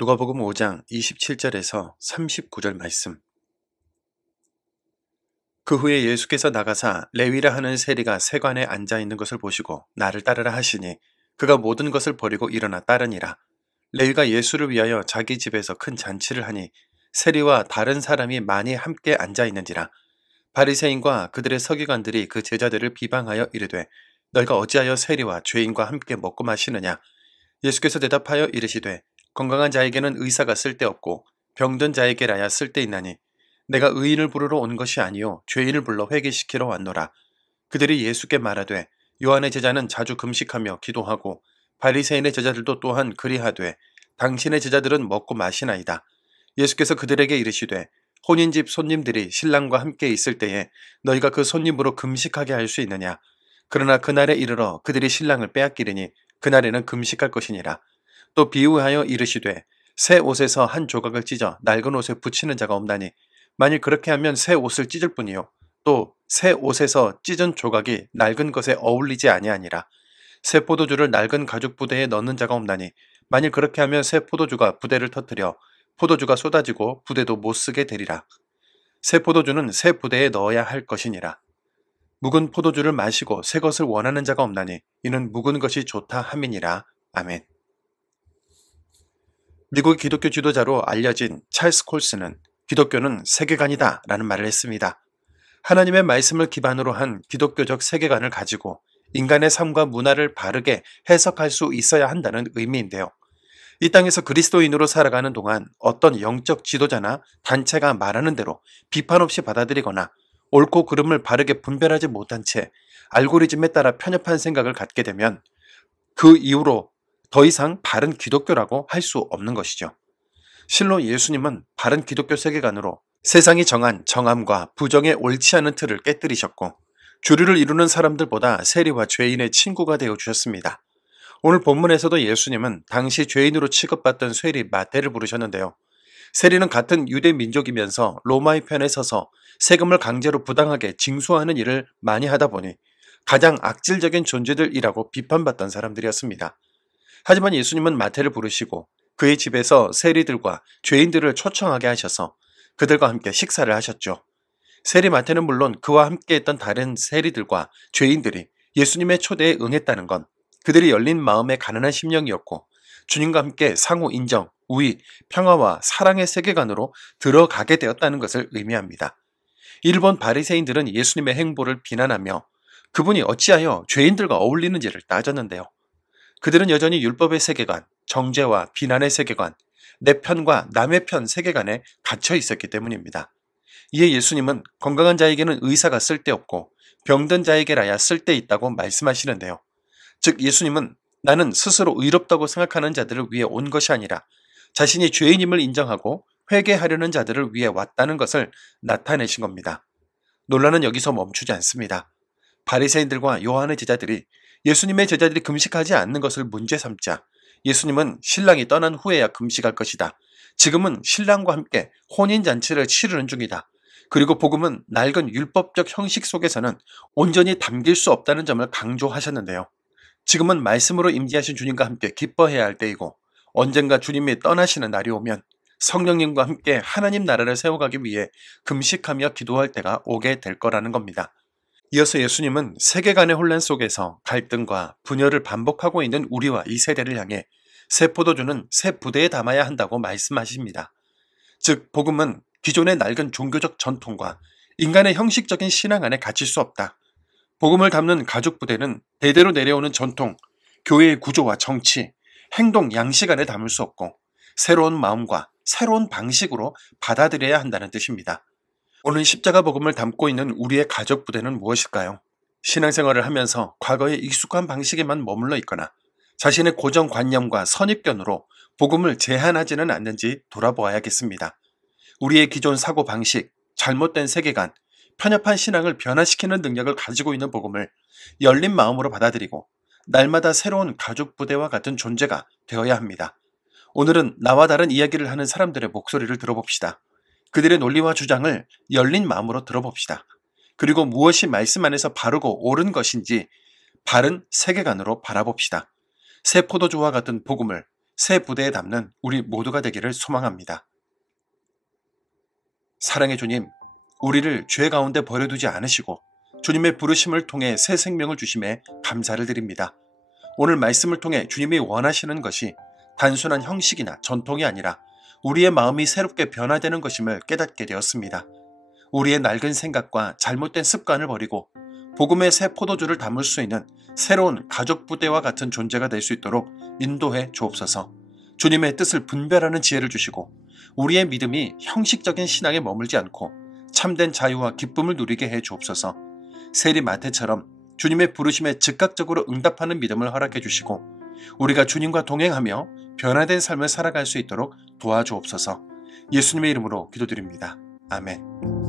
누가복음 5장 27절에서 39절 말씀. 그 후에 예수께서 나가사 레위라 하는 세리가 세관에 앉아 있는 것을 보시고 나를 따르라 하시니 그가 모든 것을 버리고 일어나 따르니라. 레위가 예수를 위하여 자기 집에서 큰 잔치를 하니 세리와 다른 사람이 많이 함께 앉아 있는지라. 바리새인과 그들의 서기관들이 그 제자들을 비방하여 이르되 너희가 어찌하여 세리와 죄인과 함께 먹고 마시느냐. 예수께서 대답하여 이르시되 건강한 자에게는 의사가 쓸데없고 병든 자에게라야 쓸데있나니 내가 의인을 부르러 온 것이 아니요 죄인을 불러 회개시키러 왔노라. 그들이 예수께 말하되 요한의 제자는 자주 금식하며 기도하고 바리새인의 제자들도 또한 그리하되 당신의 제자들은 먹고 마시나이다. 예수께서 그들에게 이르시되 혼인집 손님들이 신랑과 함께 있을 때에 너희가 그 손님으로 금식하게 할 수 있느냐. 그러나 그날에 이르러 그들이 신랑을 빼앗기리니 그날에는 금식할 것이니라. 또 비유하여 이르시되 새 옷에서 한 조각을 찢어 낡은 옷에 붙이는 자가 없나니 만일 그렇게 하면 새 옷을 찢을 뿐이요 또 새 옷에서 찢은 조각이 낡은 것에 어울리지 아니하니라. 새 포도주를 낡은 가죽 부대에 넣는 자가 없나니 만일 그렇게 하면 새 포도주가 부대를 터뜨려 포도주가 쏟아지고 부대도 못 쓰게 되리라. 새 포도주는 새 부대에 넣어야 할 것이니라. 묵은 포도주를 마시고 새 것을 원하는 자가 없나니 이는 묵은 것이 좋다 함이니라. 아멘. 미국 기독교 지도자로 알려진 찰스 콜스는 기독교는 세계관이다 라는 말을 했습니다. 하나님의 말씀을 기반으로 한 기독교적 세계관을 가지고 인간의 삶과 문화를 바르게 해석할 수 있어야 한다는 의미인데요. 이 땅에서 그리스도인으로 살아가는 동안 어떤 영적 지도자나 단체가 말하는 대로 비판 없이 받아들이거나 옳고 그름을 바르게 분별하지 못한 채 알고리즘에 따라 편협한 생각을 갖게 되면 그 이후로 더 이상 바른 기독교라고 할 수 없는 것이죠. 실로 예수님은 바른 기독교 세계관으로 세상이 정한 정함과 부정의 옳지 않은 틀을 깨뜨리셨고 주류를 이루는 사람들보다 세리와 죄인의 친구가 되어 주셨습니다. 오늘 본문에서도 예수님은 당시 죄인으로 취급받던 세리 마태를 부르셨는데요. 세리는 같은 유대 민족이면서 로마의 편에 서서 세금을 강제로 부당하게 징수하는 일을 많이 하다 보니 가장 악질적인 존재들이라고 비판받던 사람들이었습니다. 하지만 예수님은 마태를 부르시고 그의 집에서 세리들과 죄인들을 초청하게 하셔서 그들과 함께 식사를 하셨죠. 세리 마태는 물론 그와 함께 했던 다른 세리들과 죄인들이 예수님의 초대에 응했다는 건 그들이 열린 마음의 가난한 심령이었고 주님과 함께 상호 인정, 우위, 평화와 사랑의 세계관으로 들어가게 되었다는 것을 의미합니다. 일본 바리새인들은 예수님의 행보를 비난하며 그분이 어찌하여 죄인들과 어울리는지를 따졌는데요. 그들은 여전히 율법의 세계관, 정죄와 비난의 세계관, 내 편과 남의 편 세계관에 갇혀 있었기 때문입니다. 이에 예수님은 건강한 자에게는 의사가 쓸데없고 병든 자에게라야 쓸데있다고 말씀하시는데요. 즉 예수님은 나는 스스로 의롭다고 생각하는 자들을 위해 온 것이 아니라 자신이 죄인임을 인정하고 회개하려는 자들을 위해 왔다는 것을 나타내신 겁니다. 논란은 여기서 멈추지 않습니다. 바리새인들과 요한의 제자들이 예수님의 제자들이 금식하지 않는 것을 문제 삼자 예수님은 신랑이 떠난 후에야 금식할 것이다. 지금은 신랑과 함께 혼인잔치를 치르는 중이다. 그리고 복음은 낡은 율법적 형식 속에서는 온전히 담길 수 없다는 점을 강조하셨는데요. 지금은 말씀으로 임재하신 주님과 함께 기뻐해야 할 때이고 언젠가 주님이 떠나시는 날이 오면 성령님과 함께 하나님 나라를 세워가기 위해 금식하며 기도할 때가 오게 될 거라는 겁니다. 이어서 예수님은 세계관의 혼란 속에서 갈등과 분열을 반복하고 있는 우리와 이 세대를 향해 새 포도주는 새 부대에 담아야 한다고 말씀하십니다. 즉 복음은 기존의 낡은 종교적 전통과 인간의 형식적인 신앙 안에 갇힐 수 없다. 복음을 담는 가죽 부대는 대대로 내려오는 전통, 교회의 구조와 정치, 행동, 양식 안에 담을 수 없고 새로운 마음과 새로운 방식으로 받아들여야 한다는 뜻입니다. 오늘 십자가 복음을 담고 있는 우리의 가족 부대는 무엇일까요? 신앙생활을 하면서 과거의 익숙한 방식에만 머물러 있거나 자신의 고정관념과 선입견으로 복음을 제한하지는 않는지 돌아보아야겠습니다. 우리의 기존 사고방식, 잘못된 세계관, 편협한 신앙을 변화시키는 능력을 가지고 있는 복음을 열린 마음으로 받아들이고 날마다 새로운 가족 부대와 같은 존재가 되어야 합니다. 오늘은 나와 다른 이야기를 하는 사람들의 목소리를 들어봅시다. 그들의 논리와 주장을 열린 마음으로 들어봅시다. 그리고 무엇이 말씀 안에서 바르고 옳은 것인지 바른 세계관으로 바라봅시다. 새 포도주와 같은 복음을 새 부대에 담는 우리 모두가 되기를 소망합니다. 사랑의 주님, 우리를 죄 가운데 버려두지 않으시고 주님의 부르심을 통해 새 생명을 주심에 감사를 드립니다. 오늘 말씀을 통해 주님이 원하시는 것이 단순한 형식이나 전통이 아니라 우리의 마음이 새롭게 변화되는 것임을 깨닫게 되었습니다. 우리의 낡은 생각과 잘못된 습관을 버리고 복음의 새 포도주를 담을 수 있는 새로운 가족 부대와 같은 존재가 될 수 있도록 인도해 주옵소서. 주님의 뜻을 분별하는 지혜를 주시고 우리의 믿음이 형식적인 신앙에 머물지 않고 참된 자유와 기쁨을 누리게 해 주옵소서. 세리 마태처럼 주님의 부르심에 즉각적으로 응답하는 믿음을 허락해 주시고 우리가 주님과 동행하며 변화된 삶을 살아갈 수 있도록 도와주옵소서. 예수님의 이름으로 기도드립니다. 아멘.